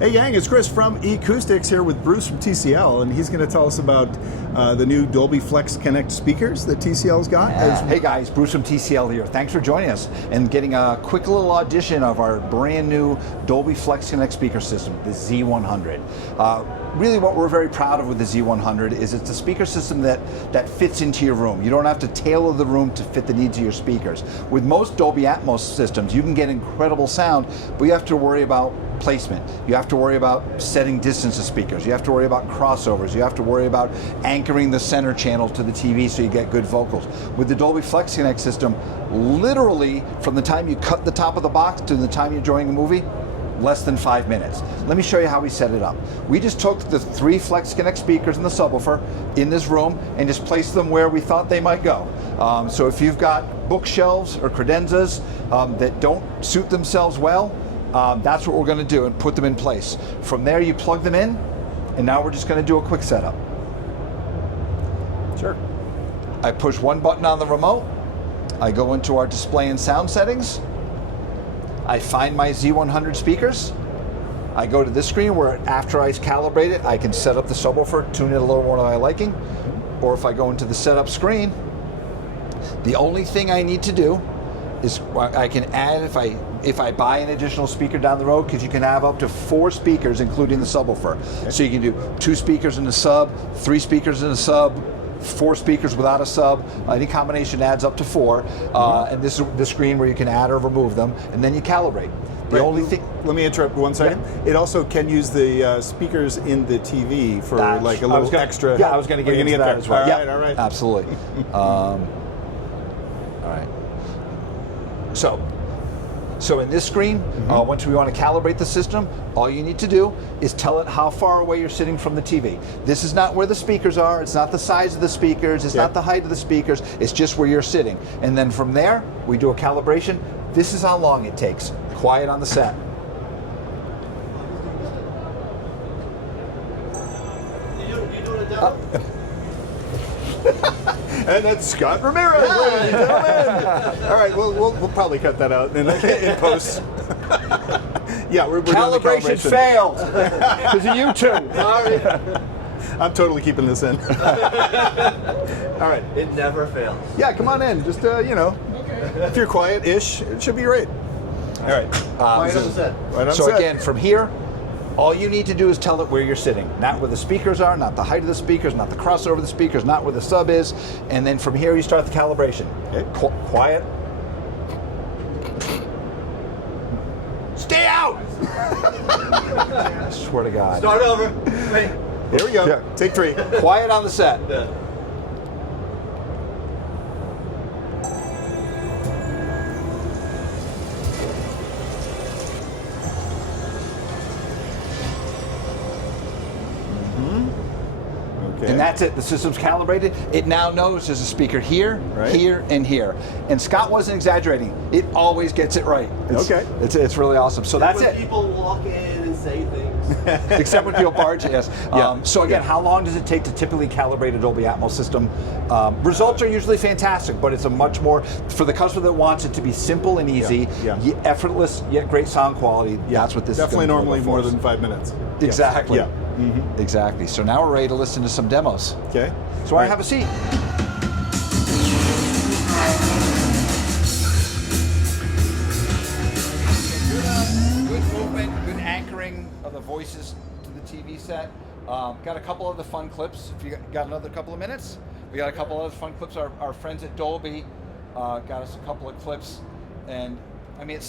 Hey gang, it's Chris from Ecoustics here with Bruce from TCL, and he's going to tell us about the new Dolby FlexConnect speakers that TCL's got. Hey guys, Bruce from TCL here. Thanks for joining us and getting a quick little audition of our brand new Dolby FlexConnect speaker system, the Z100. Really what we're very proud of with the Z100 is it's a speaker system that fits into your room. You don't have to tailor the room to fit the needs of your speakers. With most Dolby Atmos systems, you can get incredible sound, but you have to worry about placement. You have to worry about setting distance of speakers. You have to worry about crossovers. You have to worry about anchoring the center channel to the TV so you get good vocals. With the Dolby FlexConnect system, literally from the time you cut the top of the box to the time you're enjoying a movie, less than 5 minutes. Let me show you how we set it up. We just took the 3 FlexConnect speakers and the subwoofer in this room and just placed them where we thought they might go. So if you've got bookshelves or credenzas that don't suit themselves well, that's what we're going to do and put them in place. From there you plug them in, and now we're just going to do a quick setup. Sure. I push one button on the remote, I go into our display and sound settings, I find my Z100 speakers, I go to this screen where after I calibrate it I can set up the subwoofer, tune it a little more to my liking, or if I go into the setup screen, the only thing I need to do is I can add if I buy an additional speaker down the road, because you can have up to 4 speakers including the subwoofer. Okay. So you can do 2 speakers in a sub, 3 speakers in a sub, 4 speakers without a sub. Any combination adds up to 4. And this is the screen where you can add or remove them, and then you calibrate. The only thing. Let me interrupt 1 second. Yeah. It also can use the speakers in the TV for like a little extra. Yeah, I was going to get into that as well. All right. Absolutely. All right. So in this screen, once we want to calibrate the system, all you need to do is tell it how far away you're sitting from the TV. This is not where the speakers are, it's not the size of the speakers, it's not the height of the speakers, it's just where you're sitting. And then from there, we do a calibration. This is how long it takes. Quiet on the set. You doing a demo? And that's Scott Ramirez, ladies and gentlemen. All right, we'll probably cut that out in post. Yeah, we're calibration doing the calibration. Failed because of you two. Sorry. I'm totally keeping this in. All right. It never fails. Yeah, come on in. Just if you're quiet-ish, it should be great. All right. Right on the set. Right on So set. again, from here, all you need to do is tell it where you're sitting, not where the speakers are, not the height of the speakers, not the crossover of the speakers, not where the sub is, and then from here you start the calibration. Okay. Quiet. Stay out! I swear to God. Start over. Wait. There we go. Yeah. Take 3. Quiet on the set. Yeah. Okay. And that's it. The system's calibrated. It now knows there's a speaker here, here, and here. And Scott wasn't exaggerating. It always gets it right. It's really awesome. So that's when it. people walk in and say things. Except when people barge, yes. Yeah. So again, how long does it take to typically calibrate a Dolby Atmos system? Results are usually fantastic, but it's a much more, for the customer that wants it to be simple and easy, yet effortless, yet great sound quality, that's what this Definitely is normally more than 5 minutes. Exactly. Yeah. Exactly. So now we're ready to listen to some demos. Okay. So I have a seat. Good movement, good anchoring of the voices to the TV set. Got a couple of the fun clips. If you got another couple of minutes, we got a couple of other fun clips. Our friends at Dolby got us a couple of clips, and I mean, it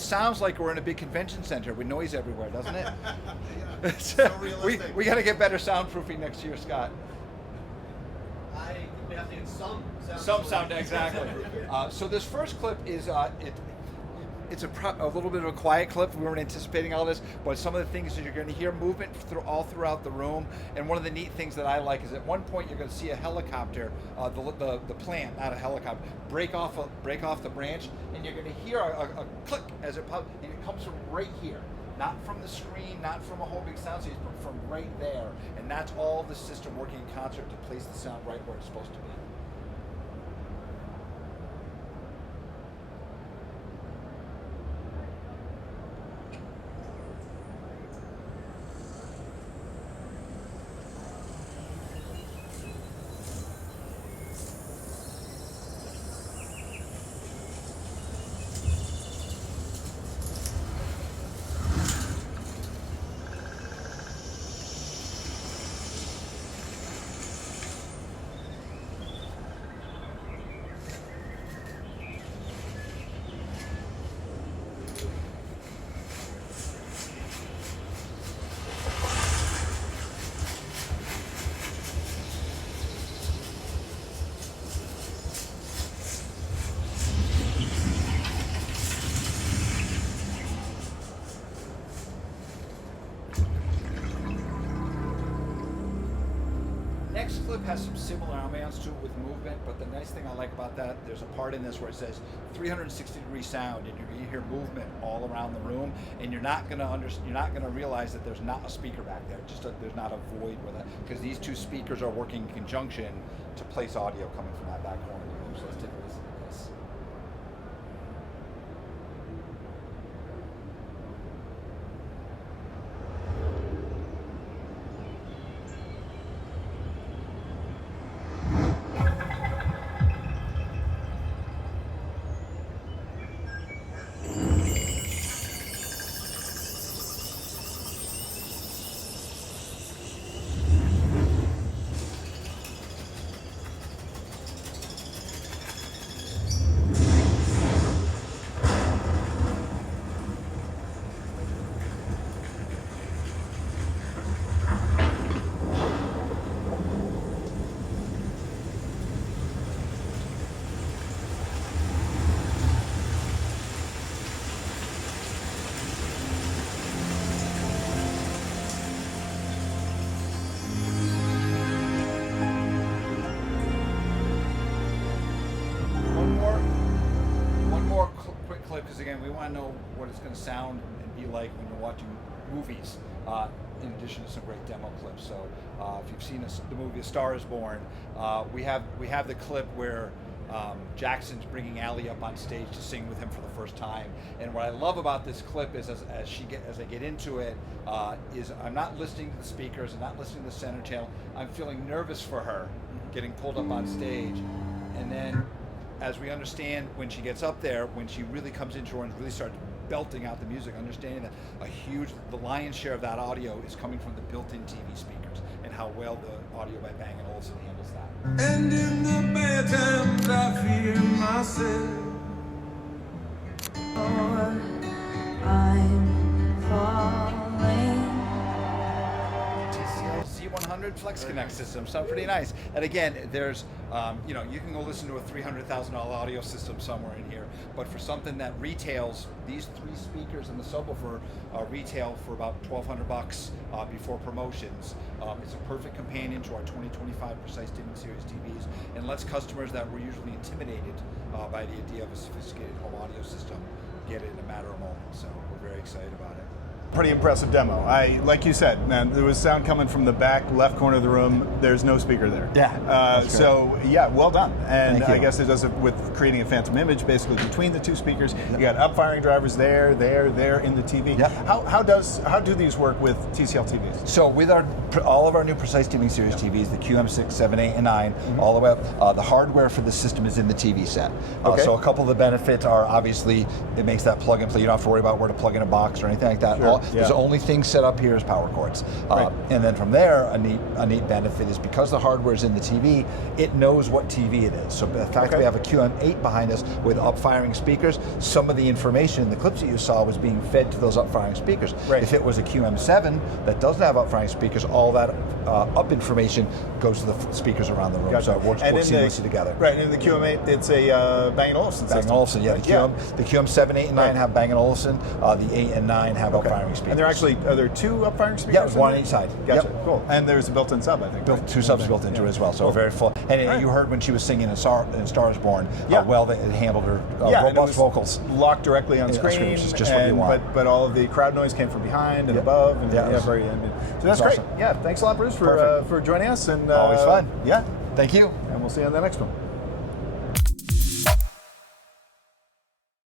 sounds like we're in a big convention center with noise everywhere, doesn't it? Yeah, so realistic. we got to get better soundproofing next year, Scott. I think we have to get some sound. Some sound, exactly. So this first clip is it's a little bit of a quiet clip. We weren't anticipating all this, but some of the things is you're going to hear movement all throughout the room. And one of the neat things that I like is at one point you're going to see a helicopter, the plant, not a helicopter, break off the branch, and you're going to hear a click as it pops, and it comes from right here. Not from the screen, not from a whole big sound stage, but from right there. And that's all the system working in concert to place the sound right where it's supposed to be. next clip has some similar ambiance to it with movement, but the nice thing I like about that, there's a part in this where it says 360-degree sound, and you're going to hear movement all around the room, and you're not going to realize that there's not a speaker back there. There's not a void where that, because these two speakers are working in conjunction to place audio coming from that back corner of the room. So let's take a listen to this. Because again, we want to know what it's going to sound and be like when you're watching movies, in addition to some great demo clips. So if you've seen the movie A Star Is Born, we have the clip where Jackson's bringing Allie up on stage to sing with him for the first time. And what I love about this clip is as I get into it, is I'm not listening to the speakers, I'm not listening to the center channel. I'm feeling nervous for her getting pulled up on stage, and then as we understand when she gets up there, when she really comes into her and really starts belting out the music, understanding that the lion's share of that audio is coming from the built-in TV speakers, and how well the audio by Bang & Olufsen handles that. And in the bad times I fear myself. I'm falling. TCL Z100 FlexConnect system, sound pretty nice. And again, there's, you can go listen to a $300,000 audio system somewhere in here, but for something that retails, these three speakers and the subwoofer retail for about $1,200 before promotions. It's a perfect companion to our 2025 Precise Dimming Series TVs, and lets customers that were usually intimidated by the idea of a sophisticated home audio system get it in a matter of moments. So we're very excited about it. Pretty impressive demo. Like you said, man, there was sound coming from the back left corner of the room. There's no speaker there. Yeah. So yeah, well done. And Thank you. I guess it does it with creating a phantom image basically between the two speakers. Yep. You got up-firing drivers there in the TV. Yep. How do these work with TCL TVs? So with all of our new Precise Dimming Series TVs, the QM6, 7, 8, and 9, all the way up, the hardware for the system is in the TV set. Okay. So a couple of the benefits are obviously it makes that plug and play. You don't have to worry about where to plug in a box or anything like that. Sure. The only thing set up here is power cords. Right. And then from there, a neat benefit is because the hardware is in the TV, it knows what TV it is. So the fact that we have a QM8 behind us with up-firing speakers, some of the information in the clips that you saw was being fed to those up-firing speakers. Right. If it was a QM7 that doesn't have up-firing speakers, all that up information goes to the speakers around the room. Gotcha. So it works seamlessly together. Right, and in the QM8, it's a Bang & Olufsen system. Bang & Olufsen, yeah. The QM7, 8, and 9 have Bang & Olufsen. The 8 and 9 have up-firing speakers. And are there two up-firing speakers? Yeah, one on each side. Gotcha, Yep. cool. And there's a built-in sub, I think. Two subs built into it as well, so very full. And you heard when she was singing in Star Is Born, how well it handled her robust vocals. Locked directly on screen, which is just what you want. But all of the crowd noise came from behind and above. And very. So that's great. Awesome. Yeah, thanks a lot, Bruce, for joining us. And Always fun. Yeah. Thank you. And we'll see you on the next one.